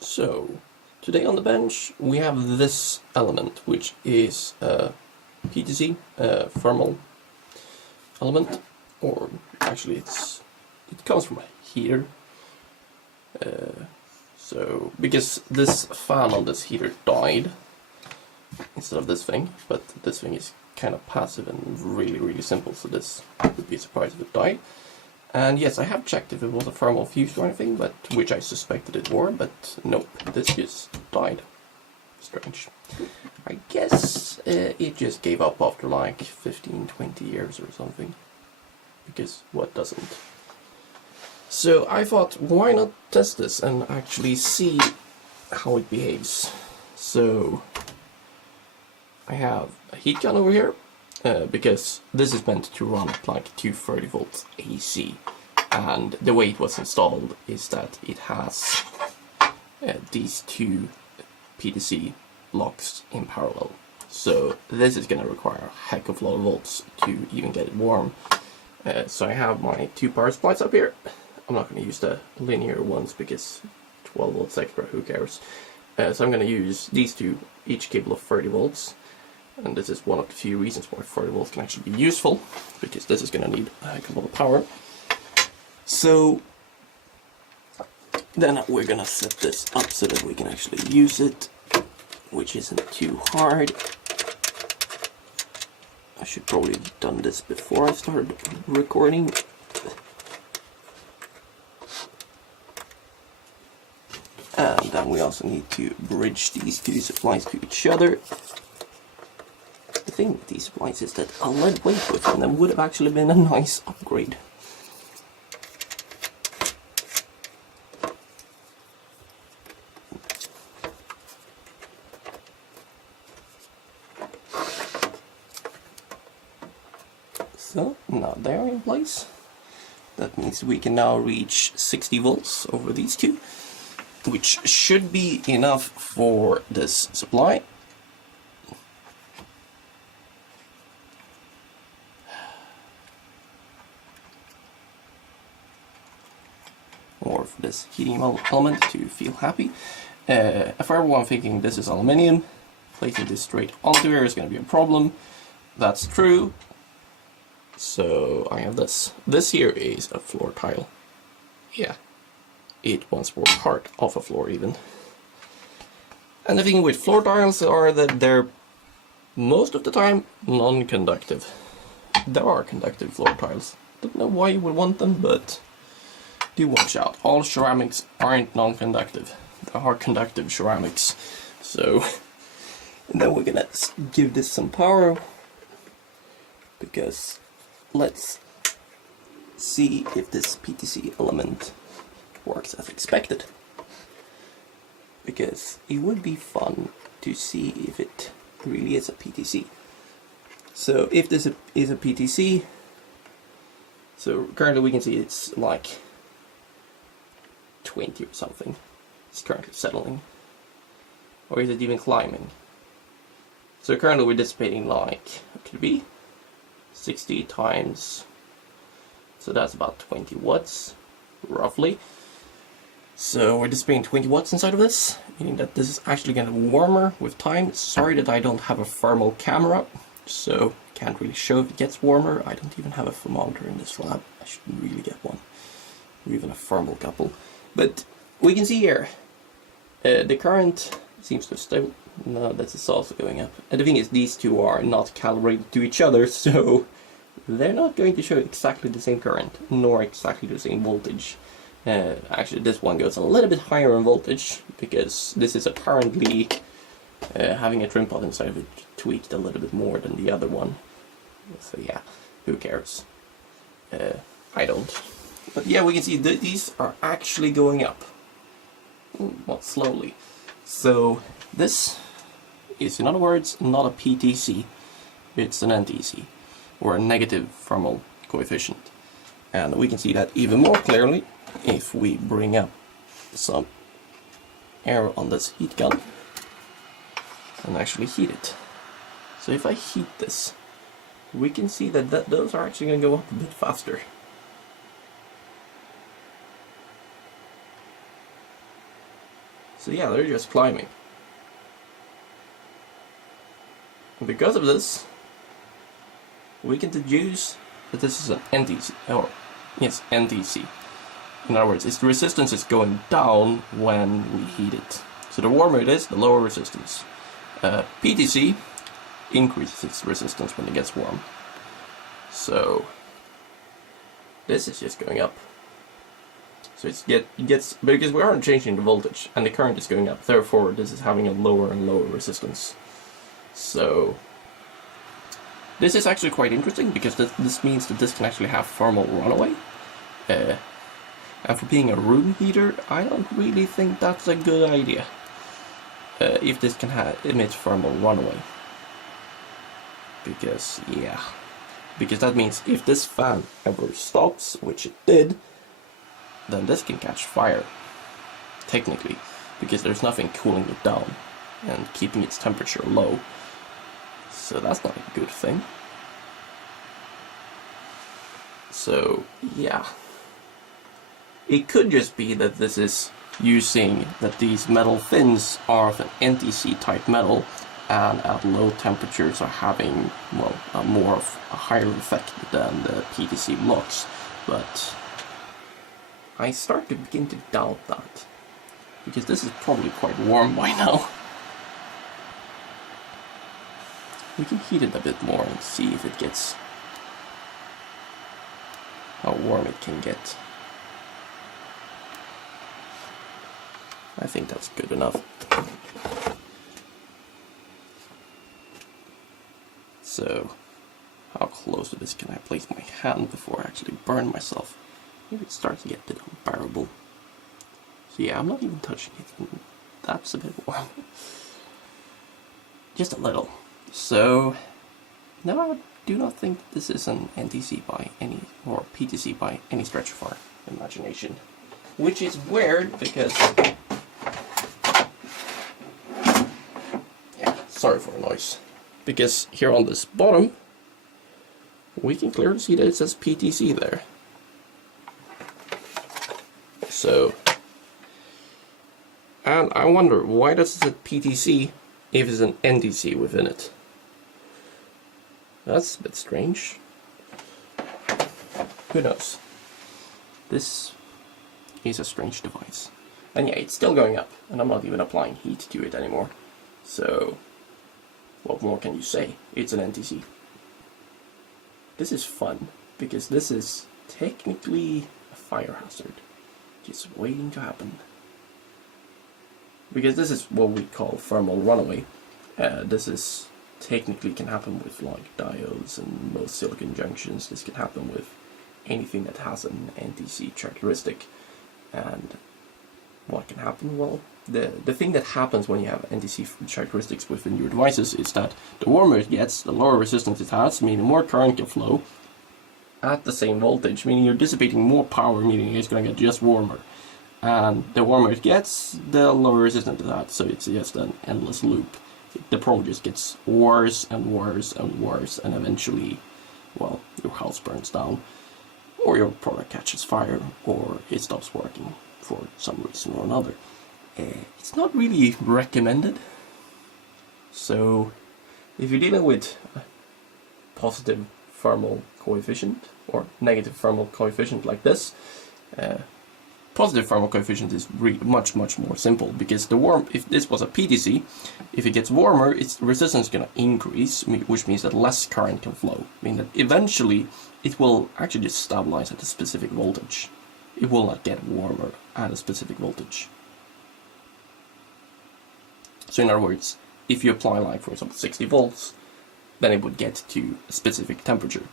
So, today on the bench we have this element, which is a PTC, a thermal element, or actually it comes from a heater. So, because this fan on this heater died instead of this thing, but this thing is kind of passive and really simple, so this would be a surprise if it died. And yes, I have checked if it was a thermal fuse or anything, but which I suspected it were, but nope, this just died. Strange. I guess it just gave up after like 15-20 years or something. Because what doesn't? So I thought, why not test this and actually see how it behaves. So I have a heat gun over here. Because this is meant to run at like 230 volts AC, and the way it was installed is that it has these two PTC blocks in parallel. So this is going to require a heck of a lot of volts to even get it warm. So I have my two power supplies up here. I'm not going to use the linear ones because 12 volts extra, who cares? So I'm going to use these two, each cable of 30 volts. And this is one of the few reasons why 40 volts can actually be useful, because this is going to need a heck of a lot of power. So then we're going to set this up so that we can actually use it, which isn't too hard. I should probably have done this before I started recording. And then we also need to bridge these two supplies to each other. The thing with these supplies is that a lead weight within them would have actually been a nice upgrade. So now they're in place. That means we can now reach 60 volts over these two, which should be enough for this supply. Or for this heating element to feel happy. For everyone thinking this is aluminium, placing this straight onto here is going to be a problem. That's true. So I have this. This here is a floor tile. Yeah, it once was part of a floor even. And the thing with floor tiles are that they're most of the time non-conductive. There are conductive floor tiles. Don't know why you would want them, but do watch out. All ceramics aren't non-conductive. There are conductive ceramics. So, and then we're gonna give this some power, because let's see if this PTC element works as expected. Because it would be fun to see if it really is a PTC. So if this is a PTC, so currently we can see it's like 20 or something. It's currently settling. Or is it even climbing? So currently we're dissipating like, what could it be? 60 times, so that's about 20 watts, roughly. So we're dissipating 20 watts inside of this, meaning that this is actually getting warmer with time. Sorry that I don't have a thermal camera, so can't really show if it gets warmer. I don't even have a thermometer in this lab. I should really get one, or even a thermal couple. But we can see here, the current seems to stable. No, this is also going up. And the thing is, these two are not calibrated to each other, so they're not going to show exactly the same current, nor exactly the same voltage. Actually, this one goes a little bit higher in voltage, because this is apparently having a trim pot inside of it tweaked a little bit more than the other one. So yeah, who cares? I don't. But yeah, we can see that these are actually going up. Well, slowly. So this is, in other words, not a PTC. It's an NTC, or a negative thermal coefficient. And we can see that even more clearly if we bring up some air on this heat gun and actually heat it. So if I heat this, we can see that those are actually going to go up a bit faster. So yeah, they're just climbing. And because of this, we can deduce that this is an NTC, or yes, NTC. In other words, its resistance is going down when we heat it. So the warmer it is, the lower resistance. PTC increases its resistance when it gets warm. So this is just going up. So it gets, because we aren't changing the voltage and the current is going up, therefore this is having a lower and lower resistance. So this is actually quite interesting, because this means that this can actually have thermal runaway. And for being a room heater, I don't really think that's a good idea. If this can emit thermal runaway. Because, yeah. Because that means if this fan ever stops, which it did, then this can catch fire. Technically. Because there's nothing cooling it down and keeping its temperature low. So that's not a good thing. So, yeah. It could just be that this is using that these metal fins are of an NTC type metal, and at low temperatures are having, well, a higher effect than the PTC blocks. But I start to begin to doubt that, because this is probably quite warm by now. We can heat it a bit more and see if it gets, how warm it can get. I think that's good enough. So, how close to this can I place my hand before I actually burn myself? Maybe it starts to get a bit unbearable. So yeah, I'm not even touching it, and that's a bit warm. Just a little. So, no, I do not think this is an NTC by any, or PTC by any stretch of our imagination. Which is weird, because sorry for the noise. Because here on this bottom, we can clearly see that it says PTC there. So, and I wonder, why does it say PTC if it's an NTC within it? That's a bit strange. Who knows? This is a strange device. And yeah, it's still going up, and I'm not even applying heat to it anymore. So, what more can you say? It's an NTC. This is fun, because this is technically a fire hazard. Just waiting to happen. Because this is what we call thermal runaway. This is technically can happen with like diodes and most silicon junctions. This can happen with anything that has an NTC characteristic. And what can happen? Well, the thing that happens when you have NTC characteristics within your devices is that the warmer it gets, the lower resistance it has, meaning more current can flow at the same voltage, meaning you're dissipating more power, meaning it's going to get just warmer. And the warmer it gets, the lower resistance it has, so it's just an endless loop. The problem just gets worse and worse and worse, and eventually, well, your house burns down, or your product catches fire, or it stops working for some reason or another. It's not really recommended. So, if you're dealing with a positive thermal coefficient or negative thermal coefficient like this, positive thermal coefficient is much more simple, because if this was a PTC, if it gets warmer, its resistance is going to increase, which means that less current can flow. I mean that eventually it will actually just stabilize at a specific voltage. It will not get warmer at a specific voltage. So in other words, if you apply, like, for example, 60 volts, then it would get to a specific temperature.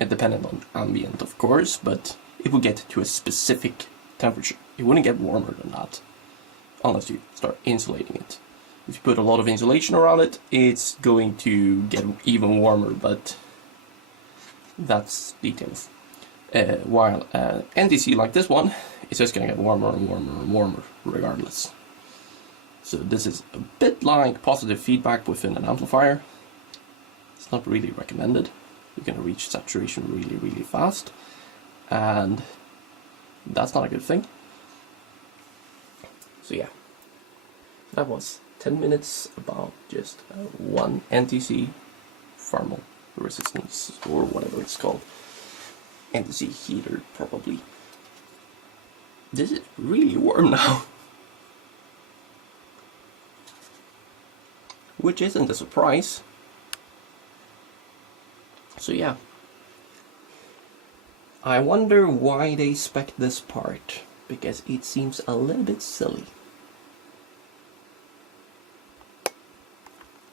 It depended on ambient, of course, but it would get to a specific temperature. It wouldn't get warmer than that, unless you start insulating it. If you put a lot of insulation around it, it's going to get even warmer, but that's details. While NTC like this one, it's just going to get warmer and warmer and warmer, regardless. So this is a bit like positive feedback within an amplifier. It's not really recommended. You're going to reach saturation really fast, and that's not a good thing. So yeah, That was 10 minutes about just one NTC thermal resistance, or whatever it's called. NTC heater, probably. This is really warm now. Which isn't a surprise. So yeah. I wonder why they spec this part, because it seems a little bit silly.